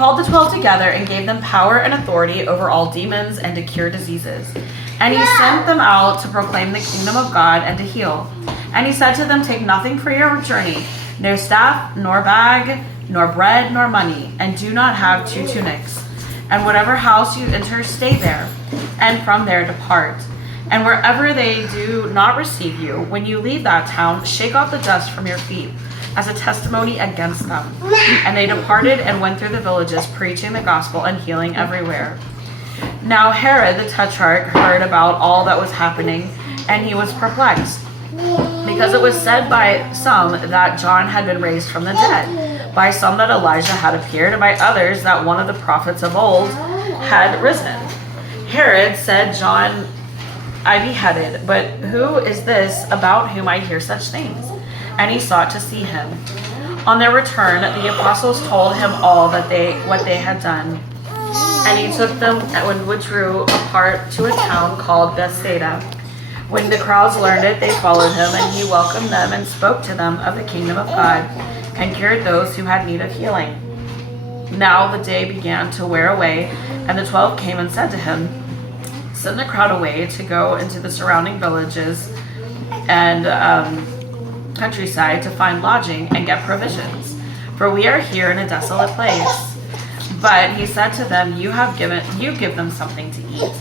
called the 12 together and gave them power and authority over all demons and to cure diseases. And he sent them out to proclaim the kingdom of God and to heal. And he said to them, take nothing for your journey, no staff, nor bag, nor bread, nor money, and do not have 2 tunics. And whatever house you enter, stay there, and from there depart. And wherever they do not receive you, when you leave that town, shake off the dust from your feet as a testimony against them. And they departed and went through the villages, preaching the gospel and healing everywhere. Now Herod the Tetrarch heard about all that was happening, and he was perplexed, because it was said by some that John had been raised from the dead, by some that Elijah had appeared, and by others that one of the prophets of old had risen. Herod said, John I beheaded, but who is this about whom I hear such things? And he sought to see him. On their return, the apostles told him all what they had done. And he took them and withdrew apart to a town called Bethsaida. When the crowds learned it, they followed him, and he welcomed them and spoke to them of the kingdom of God, and cured those who had need of healing. Now the day began to wear away, and the 12 came and said to him, send the crowd away to go into the surrounding villages and countryside to find lodging and get provisions, for we are here in a desolate place. But he said to them, you give them something to eat.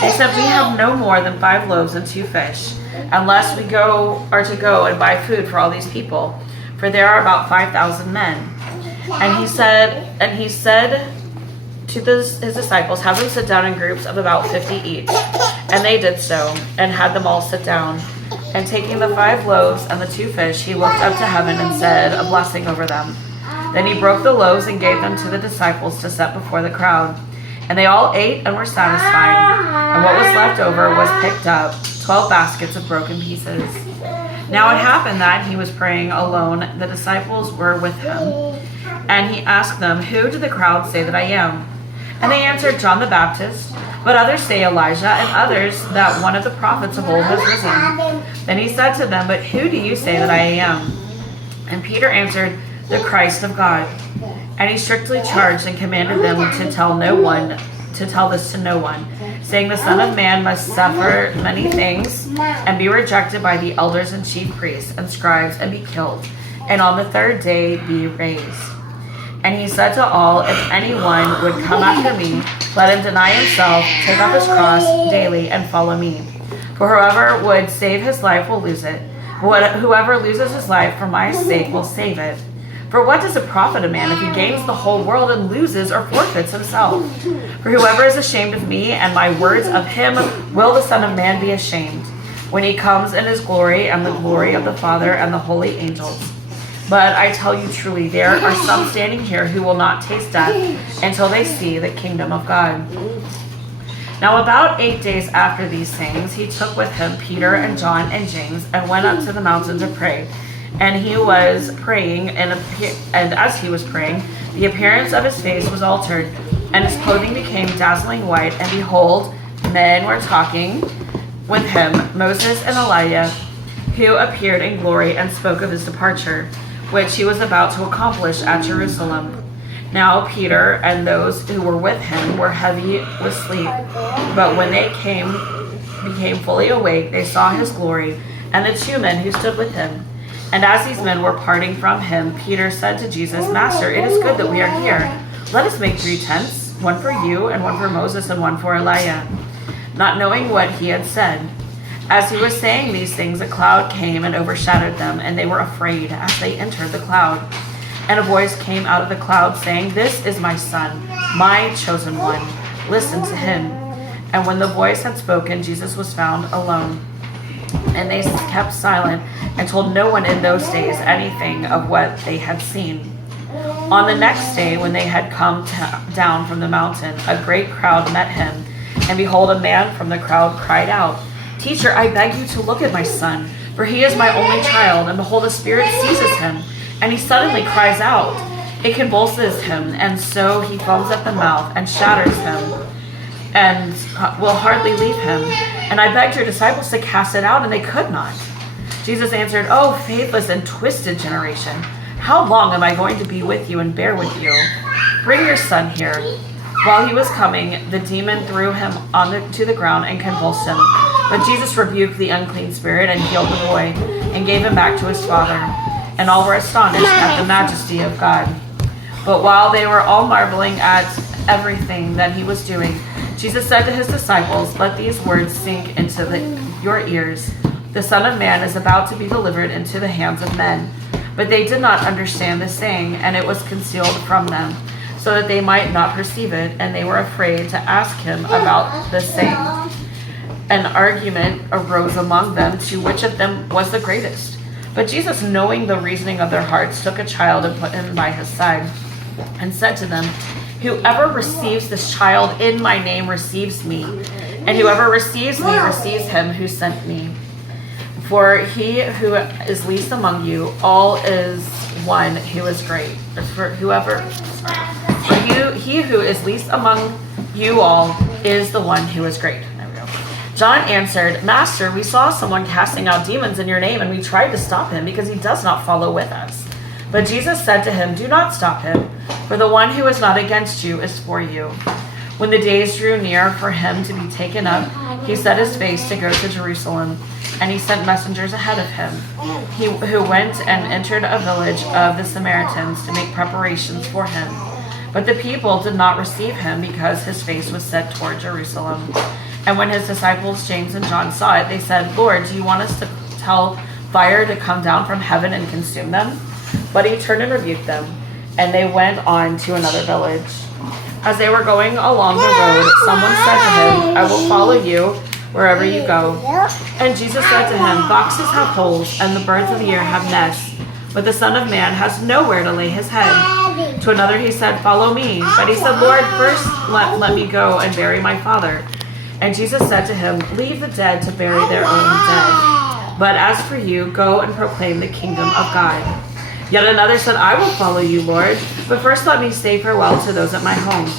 They said, we have no more than 5 loaves and 2 fish, unless we are to go and buy food for all these people, for there are about 5,000 men. And he said to his disciples, have them sit down in groups of about 50 each. And they did so, and had them all sit down. And taking the 5 loaves and the 2 fish, he looked up to heaven and said a blessing over them. Then he broke the loaves and gave them to the disciples to set before the crowd. And they all ate and were satisfied. And what was left over was picked up, 12 baskets of broken pieces. Now it happened that he was praying alone. The disciples were with him. And he asked them, who did the crowd say that I am? And they answered, John the Baptist. But others say Elijah, and others that one of the prophets of old has risen. Then he said to them, but who do you say that I am? And Peter answered, the Christ of God. And he strictly charged and commanded them to tell this to no one, saying, the Son of Man must suffer many things, and be rejected by the elders and chief priests and scribes, and be killed, and on the 3rd day be raised. And he said to all, if anyone would come after me, let him deny himself, take up his cross daily, and follow me. For whoever would save his life will lose it, but whoever loses his life for my sake will save it. For what does it profit a man if he gains the whole world and loses or forfeits himself? For whoever is ashamed of me and my words, of him will the Son of Man be ashamed, when he comes in his glory and the glory of the Father and the holy angels. But I tell you truly, there are some standing here who will not taste death until they see the kingdom of God. Now about 8 days after these things, he took with him Peter and John and James, and went up to the mountain to pray. And he was praying, and as he was praying, the appearance of his face was altered, and his clothing became dazzling white. And behold, men were talking with him, Moses and Elijah, who appeared in glory and spoke of his departure, which he was about to accomplish at Jerusalem. Now Peter and those who were with him were heavy with sleep. But when they became fully awake, they saw his glory, and the 2 men who stood with him. And as these men were parting from him, Peter said to Jesus, Master, it is good that we are here. Let us make 3 tents, one for you, and one for Moses, and one for Elijah. Not knowing what he had said. As he was saying these things, a cloud came and overshadowed them, and they were afraid as they entered the cloud. And a voice came out of the cloud saying, This is my son, my chosen one. Listen to him. And when the voice had spoken, Jesus was found alone. And they kept silent and told no one in those days anything of what they had seen. On the next day, when they had come down from the mountain, a great crowd met him. And behold, a man from the crowd cried out, Teacher, I beg you to look at my son, for he is my only child. And behold, a spirit seizes him, and he suddenly cries out. It convulses him, and so he foams at the mouth and shatters him, and will hardly leave him. And I begged your disciples to cast it out, and they could not. Jesus answered, Oh, faithless and twisted generation, How long am I going to be with you and bear with you? Bring your son here." While he was coming, the demon threw him to the ground and convulsed him. But Jesus rebuked the unclean spirit and healed the boy and gave him back to his father. And all were astonished at the majesty of God. But while they were all marveling at everything that he was doing, Jesus said to his disciples, "Let these words sink into your ears. The Son of Man is about to be delivered into the hands of men." But they did not understand the saying, and it was concealed from them, so that they might not perceive it, and they were afraid to ask him about the same. An argument arose among them to which of them was the greatest. But Jesus, knowing the reasoning of their hearts, took a child and put him by his side, and said to them, "Whoever receives this child in my name receives me, and whoever receives me receives him who sent me. For he who is least among you all is one who is great. He who is least among you all is the one who is great." There we go. John answered, "Master, we saw someone casting out demons in your name, and we tried to stop him because he does not follow with us." But Jesus said to him, "Do not stop him, for the one who is not against you is for you." When the days drew near for him to be taken up, he set his face to go to Jerusalem, and he sent messengers ahead of him, who went and entered a village of the Samaritans to make preparations for him. But the people did not receive him because his face was set toward Jerusalem. And when his disciples James and John saw it, they said, "Lord, do you want us to tell fire to come down from heaven and consume them?" But he turned and rebuked them, and they went on to another village. As they were going along the road, someone said to him, "I will follow you wherever you go." And Jesus said to him, "Foxes have holes, and the birds of the air have nests, but the Son of Man has nowhere to lay his head." To another he said, "Follow me." But he said, "Lord, first let me go and bury my father." And Jesus said to him, "Leave the dead to bury their own dead. But as for you, go and proclaim the kingdom of God." Yet another said, "I will follow you, Lord, but first let me say farewell to those at my home."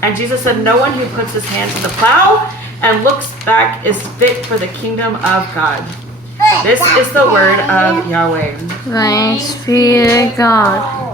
And Jesus said, "No one who puts his hand to the plow and looks back is fit for the kingdom of God." This is the word of Yahweh. Thanks be to God.